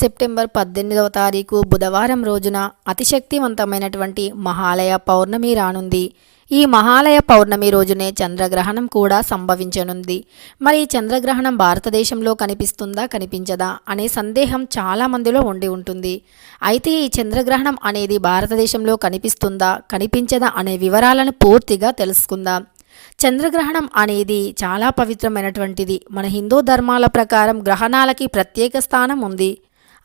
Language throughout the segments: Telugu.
సెప్టెంబర్ పద్దెనిమిదవ తారీఖు బుధవారం రోజున అతిశక్తివంతమైనటువంటి మహాలయ పౌర్ణమి రానుంది. ఈ మహాలయ పౌర్ణమి రోజునే చంద్రగ్రహణం కూడా సంభవించనుంది. మరి ఈ చంద్రగ్రహణం భారతదేశంలో కనిపిస్తుందా కనిపించదా అనే సందేహం చాలా మందిలో ఉండి ఉంటుంది. అయితే ఈ చంద్రగ్రహణం అనేది భారతదేశంలో కనిపిస్తుందా కనిపించదా అనే వివరాలను పూర్తిగా తెలుసుకుందాం. చంద్రగ్రహణం అనేది చాలా పవిత్రమైనటువంటిది. మన హిందూ ధర్మాల ప్రకారం గ్రహణాలకి ప్రత్యేక స్థానం ఉంది.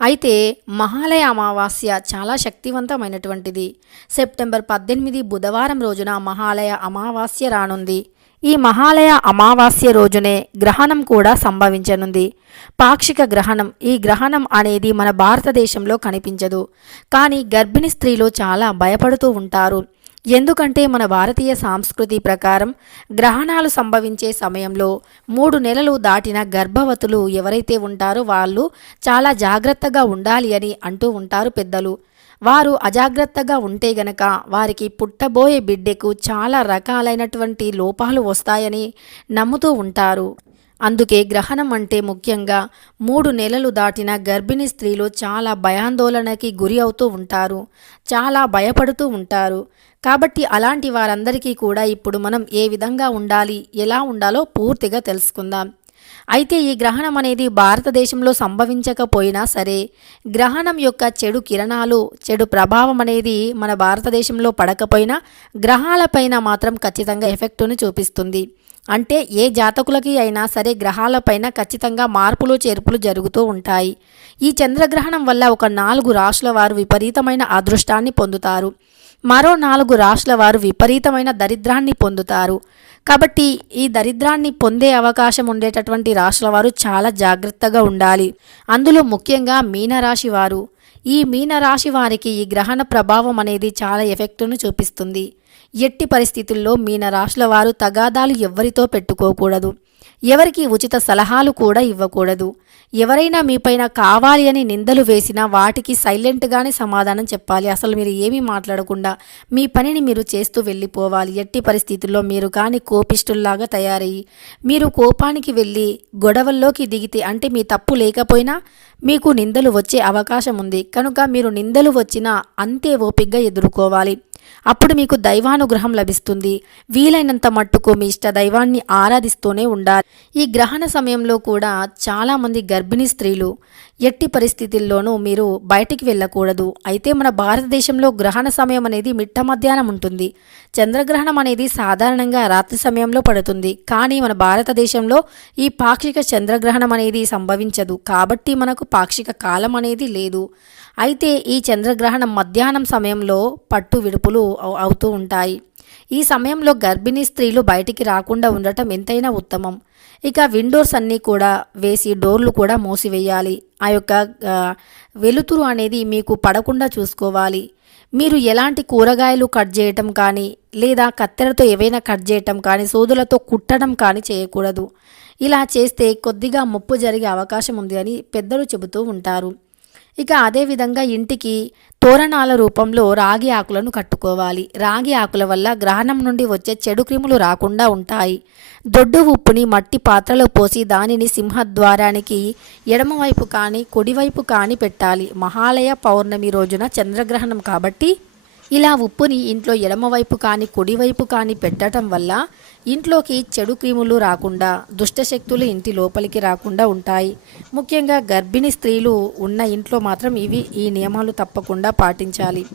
అయితే మహాలయ అమావాస్య చాలా శక్తివంతమైనటువంటిది. సెప్టెంబర్ పద్దెనిమిది బుధవారం రోజున మహాలయ అమావాస్య రానుంది. ఈ మహాలయ అమావాస్య రోజునే గ్రహణం కూడా సంభవించనుంది. పాక్షిక గ్రహణం ఈ గ్రహణం అనేది మన భారతదేశంలో కనిపించదు. కానీ గర్భిణీ స్త్రీలు చాలా భయపడుతూ ఉంటారు. ఎందుకంటే మన భారతీయ సాంస్కృతి ప్రకారం గ్రహణాలు సంభవించే సమయంలో మూడు నెలలు దాటిన గర్భవతులు ఎవరైతే ఉంటారో వాళ్ళు చాలా జాగ్రత్తగా ఉండాలి అని అంటూ ఉంటారు పెద్దలు. వారు అజాగ్రత్తగా ఉంటే గనక వారికి పుట్టబోయే బిడ్డకు చాలా రకాలైనటువంటి లోపాలు వస్తాయని నమ్ముతూ ఉంటారు. అందుకే గ్రహణం అంటే ముఖ్యంగా మూడు నెలలు దాటిన గర్భిణీ స్త్రీలు చాలా భయాందోళనకి గురి అవుతూ ఉంటారు. చాలా భయపడుతూ ఉంటారు. కాబట్టి అలాంటి వారందరికీ కూడా ఇప్పుడు మనం ఏ విధంగా ఉండాలి ఎలా ఉండాలో పూర్తిగా తెలుసుకుందాం. అయితే ఈ గ్రహణం అనేది భారతదేశంలో సంభవించకపోయినా సరే గ్రహణం యొక్క చెడు కిరణాలు చెడు ప్రభావం అనేది మన భారతదేశంలో పడకపోయినా గ్రహాలపైన మాత్రం ఖచ్చితంగా ఎఫెక్టును చూపిస్తుంది. అంటే ఏ జాతకులకి అయినా సరే గ్రహాలపైన ఖచ్చితంగా మార్పులు చేర్పులు జరుగుతూ ఉంటాయి. ఈ చంద్రగ్రహణం వల్ల ఒక నాలుగు రాష్ట్రాల వారు విపరీతమైన అదృష్టాన్ని పొందుతారు. మరో నాలుగు రాష్ట్రాల వారు విపరీతమైన దరిద్రాన్ని పొందుతారు. కాబట్టి ఈ దరిద్రాన్ని పొందే అవకాశం ఉండేటటువంటి రాష్ట్రాల వారు చాలా జాగ్రత్తగా ఉండాలి. అందులో ముఖ్యంగా మీనరాశి వారు. ఈ మీనరాశి వారికి ఈ గ్రహణ ప్రభావం అనేది చాలా ఎఫెక్టును చూపిస్తుంది. ఎట్టి పరిస్థితుల్లో మీనరాశుల వారు తగాదాలు ఎవ్వరితో పెట్టుకోకూడదు. ఎవరికి ఉచిత సలహాలు కూడా ఇవ్వకూడదు. ఎవరైనా మీపైన కావాలి అని నిందలు వేసినా వాటికి సైలెంట్గానే సమాధానం చెప్పాలి. అసలు మీరు ఏమీ మాట్లాడకుండా మీ పనిని మీరు చేస్తూ వెళ్ళిపోవాలి. ఎట్టి పరిస్థితుల్లో మీరు కానీ కోపిష్టుల్లాగా తయారయ్యి మీరు కోపానికి వెళ్ళి గొడవల్లోకి దిగితే అంటే మీ తప్పు లేకపోయినా మీకు నిందలు వచ్చే అవకాశం ఉంది. కనుక మీరు నిందలు వచ్చినా అంతే ఓపిగ్గా ఎదుర్కోవాలి. అప్పుడు మీకు దైవానుగ్రహం లభిస్తుంది. వీలైనంత మట్టుకు మీ ఇష్ట దైవాన్ని ఆరాధిస్తూనే ఉండాలి. ఈ గ్రహణ సమయంలో కూడా చాలామంది గర్భిణీ స్త్రీలు ఎట్టి పరిస్థితుల్లోనూ మీరు బయటికి వెళ్ళకూడదు. అయితే మన భారతదేశంలో గ్రహణ సమయం అనేది మిట్ట మధ్యాహ్నం ఉంటుంది. చంద్రగ్రహణం అనేది సాధారణంగా రాత్రి సమయంలో పడుతుంది. కానీ మన భారతదేశంలో ఈ పాక్షిక చంద్రగ్రహణం అనేది సంభవించదు. కాబట్టి మనకు పాక్షిక కాలం అనేది లేదు. అయితే ఈ చంద్రగ్రహణం మధ్యాహ్నం సమయంలో పట్టు విడుపులు అవుతూ ఉంటాయి. ఈ సమయంలో గర్భిణీ స్త్రీలు బయటికి రాకుండా ఉండటం ఎంతైనా ఉత్తమం. ఇక విండోర్స్ అన్నీ కూడా వేసి డోర్లు కూడా మూసివేయాలి. ఆ యొక్క వెలుతురు అనేది మీకు పడకుండా చూసుకోవాలి. మీరు ఎలాంటి కూరగాయలు కట్ చేయటం కానీ లేదా కత్తెరతో ఏవైనా కట్ చేయటం కానీ సోదులతో కుట్టడం కానీ చేయకూడదు. ఇలా చేస్తే కొద్దిగా ముప్పు జరిగే అవకాశం ఉంది అని పెద్దలు చెబుతూ ఉంటారు. ఇక అదేవిధంగా ఇంటికి తోరణాల రూపంలో రాగి ఆకులను కట్టుకోవాలి. రాగి ఆకుల వల్ల గ్రహణం నుండి వచ్చే చెడు క్రిములు రాకుండా ఉంటాయి. దొడ్డు ఉప్పుని మట్టి పాత్రలో పోసి దానిని సింహద్వారానికి ఎడమవైపు కానీ కుడివైపు కానీ పెట్టాలి. మహాలయ పౌర్ణమి రోజున చంద్రగ్రహణం కాబట్టి ఇలా ఉప్పుని ఇంట్లో ఎడమవైపు కానీ కుడివైపు కానీ పెట్టడం వల్ల ఇంట్లోకి చెడు క్రిములు రాకుండా దుష్టశక్తులు ఇంటి లోపలికి రాకుండా ఉంటాయి. ముఖ్యంగా గర్భిణీ స్త్రీలు ఉన్న ఇంట్లో మాత్రం ఇవి ఈ నియమాలు తప్పకుండా పాటించాలి.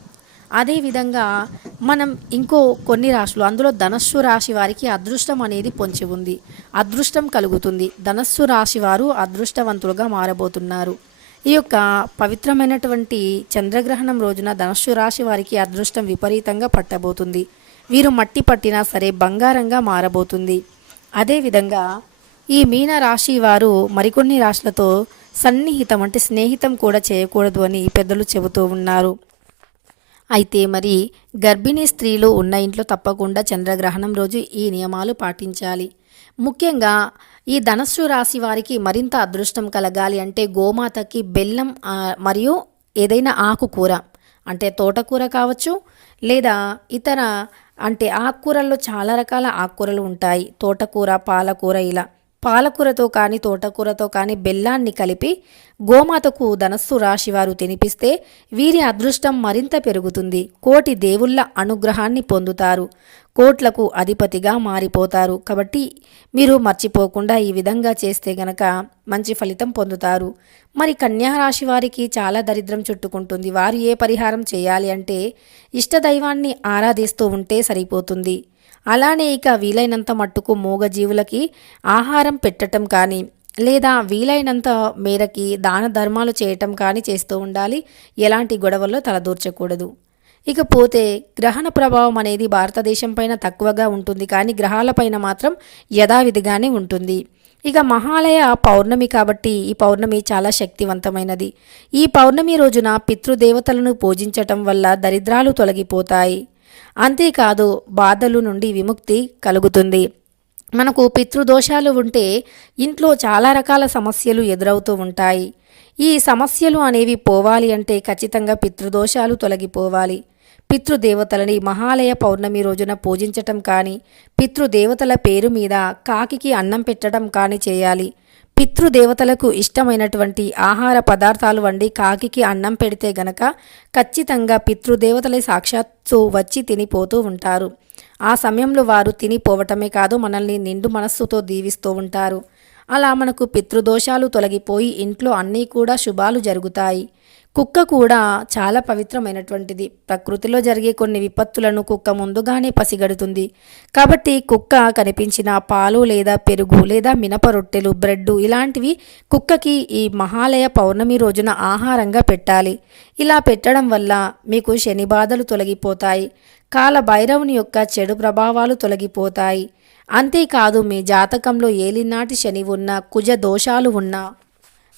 అదేవిధంగా మనం ఇంకో కొన్ని రాశులు అందులో ధనస్సు రాశి వారికి అదృష్టం అనేది పొంచి ఉంది. అదృష్టం కలుగుతుంది. ధనస్సు రాశి వారు అదృష్టవంతులుగా మారబోతున్నారు. ఈ యొక్క పవిత్రమైనటువంటి చంద్రగ్రహణం రోజున ధనుస్సు రాశి వారికి అదృష్టం విపరీతంగా పట్టబోతుంది. వీరు మట్టి పట్టినా సరే బంగారంగా మారబోతుంది. అదేవిధంగా ఈ మీన రాశి వారు మరికొన్ని రాశులతో సన్నిహితం అంటే స్నేహితం కూడా చేయకూడదు అని పెద్దలు చెబుతూ ఉన్నారు. అయితే మరి గర్భిణీ స్త్రీలు ఉన్న ఇంట్లో తప్పకుండా చంద్రగ్రహణం రోజు ఈ నియమాలు పాటించాలి. ముఖ్యంగా ఈ ధనస్సు రాశి వారికి మరింత అదృష్టం కలగాలి అంటే గోమాతకి బెల్లం మరియు ఏదైనా ఆకుకూర అంటే తోటకూర కావచ్చు లేదా ఇతర అంటే ఆకుకూరల్లో చాలా రకాల ఆకుకూరలు ఉంటాయి. తోటకూర పాలకూర ఇలా. పాలకూరతో కానీ తోటకూరతో కానీ బెల్లాన్ని కలిపి గోమాతకు ధనస్సు రాశి వారు తినిపిస్తే వీరి అదృష్టం మరింత పెరుగుతుంది. కోటి దేవుళ్ళ అనుగ్రహాన్ని పొందుతారు. కోట్లకు అధిపతిగా మారిపోతారు. కాబట్టి మీరు మర్చిపోకుండా ఈ విధంగా చేస్తే గనక మంచి ఫలితం పొందుతారు. మరి కన్యారాశి వారికి చాలా దరిద్రం చుట్టుకుంటుంది. వారు ఏ పరిహారం చేయాలి అంటే ఇష్టదైవాన్ని ఆరాధిస్తూ ఉంటే సరిపోతుంది. అలానే ఇక వీలైనంత మట్టుకు మూగజీవులకి ఆహారం పెట్టటం కానీ లేదా వీలైనంత మేరకి దాన ధర్మాలు చేయటం కానీ చేస్తూ ఉండాలి. ఎలాంటి గొడవల్లో తలదూర్చకూడదు. ఇకపోతే గ్రహణ ప్రభావం అనేది భారతదేశం పైన తక్కువగా ఉంటుంది కానీ గ్రహాలపైన మాత్రం యథావిధిగానే ఉంటుంది. ఇక మహాలయ పౌర్ణమి కాబట్టి ఈ పౌర్ణమి చాలా శక్తివంతమైనది. ఈ పౌర్ణమి రోజున పితృదేవతలను పూజించటం వల్ల దరిద్రాలు తొలగిపోతాయి. అంతేకాదు బాధలు నుండి విముక్తి కలుగుతుంది. మనకు పితృదోషాలు ఉంటే ఇంట్లో చాలా రకాల సమస్యలు ఎదురవుతూ ఉంటాయి. ఈ సమస్యలు అనేవి పోవాలి అంటే ఖచ్చితంగా పితృదోషాలు తొలగిపోవాలి. పితృదేవతలని మహాలయ పౌర్ణమి రోజున పూజించటం కానీ పితృదేవతల పేరు మీద కాకికి అన్నం పెట్టడం కానీ చేయాలి. పితృదేవతలకు ఇష్టమైనటువంటి ఆహార పదార్థాలు వండి కాకికి అన్నం పెడితే గనక ఖచ్చితంగా పితృదేవతలే సాక్షాత్తు వచ్చి తినిపోతూ ఉంటారు. ఆ సమయంలో వారు తినిపోవటమే కాదు మనల్ని నిండు మనస్సుతో దీవిస్తూ ఉంటారు. అలా మనకు పితృదోషాలు తొలగిపోయి ఇంట్లో అన్నీ కూడా శుభాలు జరుగుతాయి. కుక్క కూడా చాలా పవిత్రమైనటువంటిది. ప్రకృతిలో జరిగే కొన్ని విపత్తులను కుక్క ముందుగానే పసిగడుతుంది. కాబట్టి కుక్క కనిపించిన పాలు లేదా పెరుగు లేదా మినప రొట్టెలు బ్రెడ్ ఇలాంటివి కుక్కకి ఈ మహాలయ పౌర్ణమి రోజున ఆహారంగా పెట్టాలి. ఇలా పెట్టడం వల్ల మీకు శని బాధలు తొలగిపోతాయి. కాల భైరవుని యొక్క చెడు ప్రభావాలు తొలగిపోతాయి. అంతేకాదు మీ జాతకంలో ఏలినాటి శని ఉన్న కుజ దోషాలు ఉన్నా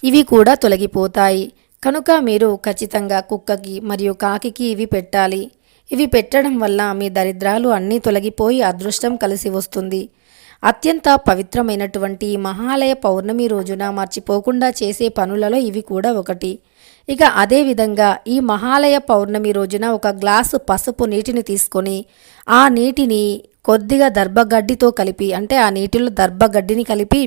ఇవి కూడా తొలగిపోతాయి. కనుక మీరు ఖచ్చితంగా కుక్కకి మరియు కాకికి ఇవి పెట్టాలి. ఇవి పెట్టడం వల్ల మీ దరిద్రాలు అన్నీ తొలగిపోయి అదృష్టం కలిసి వస్తుంది. అత్యంత పవిత్రమైనటువంటి మహాలయ పౌర్ణమి రోజున మర్చిపోకుండా చేసే పనులలో ఇవి కూడా ఒకటి. ఇక అదేవిధంగా ఈ మహాలయ పౌర్ణమి రోజున ఒక గ్లాసు పసుపు నీటిని తీసుకొని ఆ నీటిని కొద్దిగా దర్భగడ్డితో కలిపి అంటే ఆ నీటిలో దర్భగడ్డిని కలిపి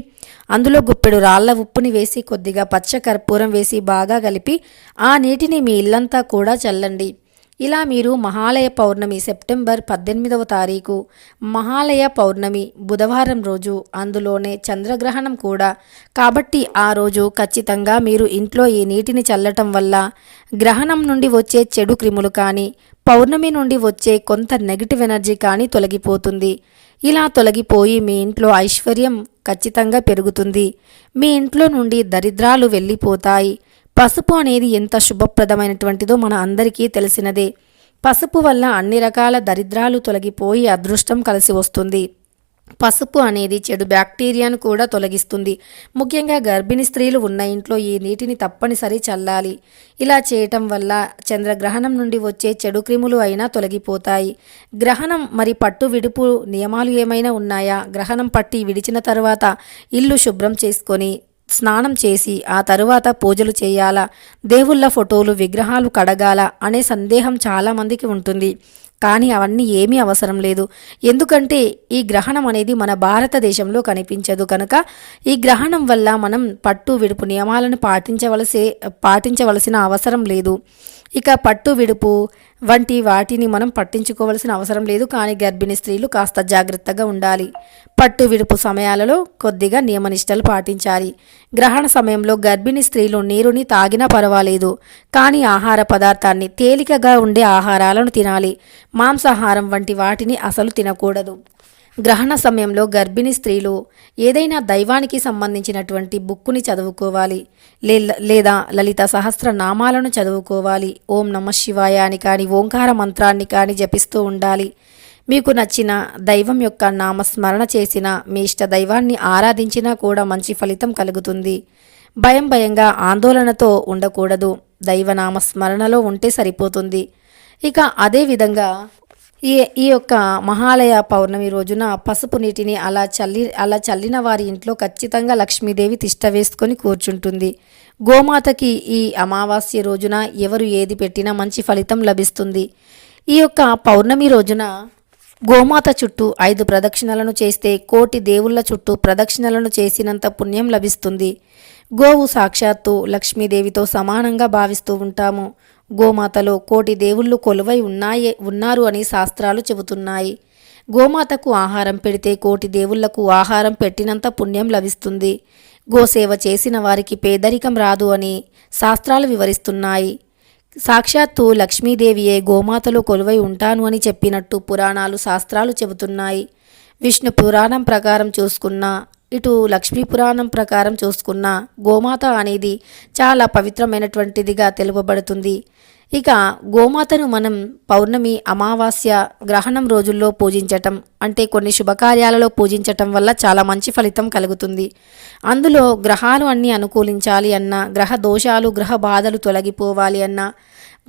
అందులో గుప్పెడు రాళ్ళ ఉప్పుని వేసి కొద్దిగా పచ్చ కర్పూరం వేసి బాగా కలిపి ఆ నీటిని మీ ఇల్లంతా కూడా చల్లండి. ఇలా మీరు మహాలయ పౌర్ణమి సెప్టెంబర్ పద్దెనిమిదవ తారీఖు మహాలయ పౌర్ణమి బుధవారం రోజు అందులోనే చంద్రగ్రహణం కూడా. కాబట్టి ఆ రోజు ఖచ్చితంగా మీరు ఇంట్లో ఈ నీటిని చల్లటం వల్ల గ్రహణం నుండి వచ్చే చెడు క్రిములు కానీ పౌర్ణమి నుండి వచ్చే కొంత నెగిటివ్ ఎనర్జీ కానీ తొలగిపోతుంది. ఇలా తొలగిపోయి మీ ఇంట్లో ఐశ్వర్యం ఖచ్చితంగా పెరుగుతుంది. మీ ఇంట్లో నుండి దరిద్రాలు వెళ్ళిపోతాయి. పసుపు అనేది ఎంత శుభప్రదమైనటువంటిదో మన అందరికీ తెలిసినదే. పసుపు వల్ల అన్ని రకాల దరిద్రాలు తొలగిపోయి అదృష్టం కలిసి వస్తుంది. పసుపు అనేది చెడు బ్యాక్టీరియాను కూడా తొలగిస్తుంది. ముఖ్యంగా గర్భిణీ స్త్రీలు ఉన్న ఇంట్లో ఈ నీటిని తప్పనిసరి చల్లాలి. ఇలా చేయటం వల్ల చంద్రగ్రహణం నుండి వచ్చే చెడు క్రిములు అయినా తొలగిపోతాయి. గ్రహణం మరి పట్టు విడుపు నియమాలు ఏమైనా ఉన్నాయా? గ్రహణం పట్టి విడిచిన తర్వాత ఇల్లు శుభ్రం చేసుకొని స్నానం చేసి ఆ తరువాత పూజలు చేయాలా? దేవుళ్ళ ఫోటోలు విగ్రహాలు కడగాల? అనే సందేహం చాలామందికి ఉంటుంది. కానీ అవన్నీ ఏమీ అవసరం లేదు. ఎందుకంటే ఈ గ్రహణం అనేది మన భారతదేశంలో కనిపించదు కనుక ఈ గ్రహణం వల్ల మనం పట్టు విడుపు నియమాలను పాటించవలసే పాటించవలసిన అవసరం లేదు. ఇక పట్టు విడుపు వంటి వాటిని మనం పట్టించుకోవాల్సిన అవసరం లేదు కానీ గర్భిణీ స్త్రీలు కాస్త జాగ్రత్తగా ఉండాలి. పట్టు విడుపు సమయాలలో కొద్దిగా నియమనిష్టలు పాటించాలి. గ్రహణ సమయంలో గర్భిణీ స్త్రీలు నీరుని తాగినా పర్వాలేదు కానీ ఆహార పదార్థాన్ని తేలికగా ఉండే ఆహారాలను తినాలి. మాంసాహారం వంటి వాటిని అసలు తినకూడదు. గ్రహణ సమయంలో గర్భిణీ స్త్రీలు ఏదైనా దైవానికి సంబంధించినటువంటి బుక్కుని చదువుకోవాలి. లేదా లలిత సహస్ర నామాలను చదువుకోవాలి. ఓం నమ శివాయ అని కానీ ఓంకార మంత్రాన్ని కానీ జపిస్తూ ఉండాలి. మీకు నచ్చిన దైవం యొక్క నామస్మరణ చేసిన మీ ఇష్ట దైవాన్ని ఆరాధించినా కూడా మంచి ఫలితం కలుగుతుంది. భయం భయంగా ఆందోళనతో ఉండకూడదు. దైవనామస్మరణలో ఉంటే సరిపోతుంది. ఇక అదేవిధంగా ఈ ఈ యొక్క మహాలయ పౌర్ణమి రోజున పసుపు నీటిని అలా చల్లి అలా చల్లిన వారి ఇంట్లో ఖచ్చితంగా లక్ష్మీదేవి తిష్ట వేసుకొని కూర్చుంటుంది. గోమాతకి ఈ అమావాస్య రోజున ఎవరు ఏది పెట్టినా మంచి ఫలితం లభిస్తుంది. ఈ యొక్క పౌర్ణమి రోజున గోమాత చుట్టూ ఐదు ప్రదక్షిణలను చేస్తే కోటి దేవుళ్ళ చుట్టూ ప్రదక్షిణలను చేసినంత పుణ్యం లభిస్తుంది. గోవు సాక్షాత్తు లక్ష్మీదేవితో సమానంగా భావిస్తూ ఉంటాము. గోమాతలో కోటి దేవుళ్ళు కొలువై ఉన్నాయే ఉన్నారు అని శాస్త్రాలు చెబుతున్నాయి. గోమాతకు ఆహారం పెడితే కోటి దేవుళ్ళకు ఆహారం పెట్టినంత పుణ్యం లభిస్తుంది. గోసేవ చేసిన వారికి పేదరికం రాదు అని శాస్త్రాలు వివరిస్తున్నాయి. సాక్షాత్తు లక్ష్మీదేవియే గోమాతలో కొలువై ఉంటాను అని చెప్పినట్టు పురాణాలు శాస్త్రాలు చెబుతున్నాయి. విష్ణు పురాణం ప్రకారం చూసుకున్నా ఇటు లక్ష్మీ పురాణం ప్రకారం చూసుకున్నా గోమాత అనేది చాలా పవిత్రమైనటువంటిదిగా తెలుపబడుతుంది. ఇక గోమాతను మనం పౌర్ణమి అమావాస్య గ్రహణం రోజుల్లో పూజించటం అంటే కొన్ని శుభకార్యాలలో పూజించటం వల్ల చాలా మంచి ఫలితం కలుగుతుంది. అందులో గ్రహాలు అన్నీ అనుకూలించాలి అన్న గ్రహ దోషాలు గ్రహ బాధలు తొలగిపోవాలి అన్న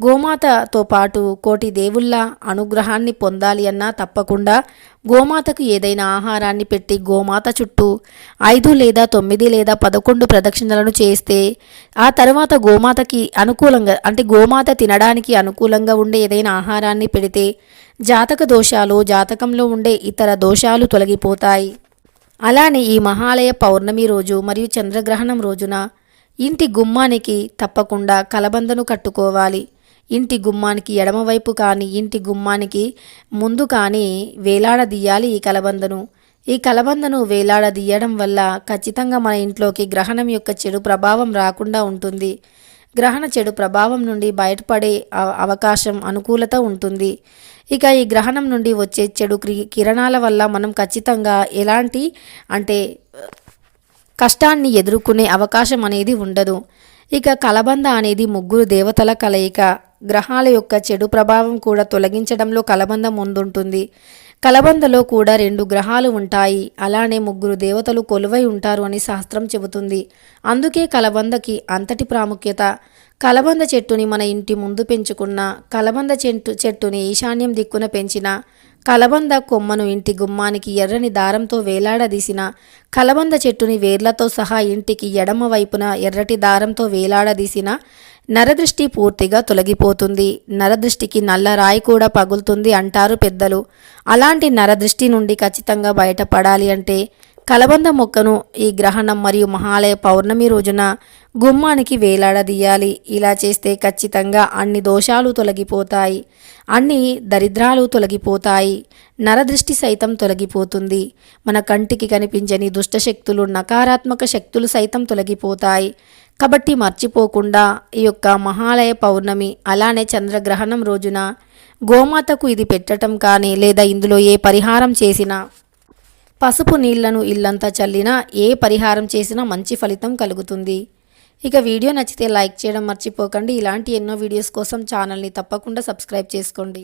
గోమాతతో పాటు కోటి దేవుళ్ళ అనుగ్రహాన్ని పొందాలి అన్నా తప్పకుండా గోమాతకు ఏదైనా ఆహారాన్ని పెట్టి గోమాత చుట్టూ ఐదు లేదా తొమ్మిది లేదా పదకొండు ప్రదక్షిణలను చేస్తే ఆ తర్వాత గోమాతకి అనుకూలంగా అంటే గోమాత తినడానికి అనుకూలంగా ఉండే ఏదైనా ఆహారాన్ని పెడితే జాతక దోషాలు జాతకంలో ఉండే ఇతర దోషాలు తొలగిపోతాయి. అలానే ఈ మహాలయ పౌర్ణమి రోజు మరియు చంద్రగ్రహణం రోజున ఇంటి గుమ్మానికి తప్పకుండా కలబందను కట్టుకోవాలి. ఇంటి గుమ్మానికి ఎడమవైపు కానీ ఇంటి గుమ్మానికి ముందు కానీ వేలాడదీయాలి ఈ కలబందను. ఈ కలబందను వేలాడదీయడం వల్ల ఖచ్చితంగా మన ఇంట్లోకి గ్రహణం యొక్క చెడు ప్రభావం రాకుండా ఉంటుంది. గ్రహణ చెడు ప్రభావం నుండి బయటపడే అవకాశం అనుకూలత ఉంటుంది. ఇక ఈ గ్రహణం నుండి వచ్చే చెడు కిరణాల వల్ల మనం ఖచ్చితంగా ఎలాంటి అంటే కష్టాన్ని ఎదుర్కొనే అవకాశం అనేది ఉండదు. ఇక కలబంద అనేది ముగ్గురు దేవతల కలయిక. గ్రహాల యొక్క చెడు ప్రభావం కూడా తొలగించడంలో కలబంద ముందుంటుంది. కలబందలో కూడా రెండు గ్రహాలు ఉంటాయి. అలానే ముగ్గురు దేవతలు కొలువై ఉంటారు అని శాస్త్రం చెబుతుంది. అందుకే కలబందకి అంతటి ప్రాముఖ్యత. కలబంద చెట్టుని మన ఇంటి ముందు పెంచుకున్న కలబంద చెట్టు చెట్టుని ఈశాన్యం దిక్కున పెంచిన కలబంద కొమ్మను ఇంటి గుమ్మానికి ఎర్రని దారంతో వేలాడదీసిన కలబంద చెట్టుని వేర్లతో సహా ఇంటికి ఎడమ వైపున ఎర్రటి దారంతో వేలాడదీసిన నరదృష్టి పూర్తిగా తొలగిపోతుంది. నరదృష్టికి నల్ల రాయి కూడా పగులుతుంది అంటారు పెద్దలు. అలాంటి నరదృష్టి నుండి ఖచ్చితంగా బయటపడాలి అంటే కలబంద మొక్కను ఈ గ్రహణం మరియు మహాలయ పౌర్ణమి రోజున గుమ్మానికి వేలాడదీయాలి. ఇలా చేస్తే ఖచ్చితంగా అన్ని దోషాలు తొలగిపోతాయి. అన్ని దరిద్రాలు తొలగిపోతాయి. నరదృష్టి సైతం తొలగిపోతుంది. మన కంటికి కనిపించని దుష్టశక్తులు నకారాత్మక శక్తులు సైతం తొలగిపోతాయి. కాబట్టి మర్చిపోకుండా ఈ యొక్క మహాలయ పౌర్ణమి అలానే చంద్రగ్రహణం రోజున గోమాతకు ఇది పెట్టడం కానీ లేదా ఇందులో ఏ పరిహారం చేసినా పసుపు నీళ్ళను ఇల్లంతా చల్లినా ఏ పరిహారం చేసినా మంచి ఫలితం కలుగుతుంది. ఇక వీడియో నచ్చితే లైక్ చేయడం మర్చిపోకండి. ఇలాంటి ఎన్నో వీడియోస్ కోసం ఛానల్ని తప్పకుండా సబ్స్క్రైబ్ చేసుకోండి.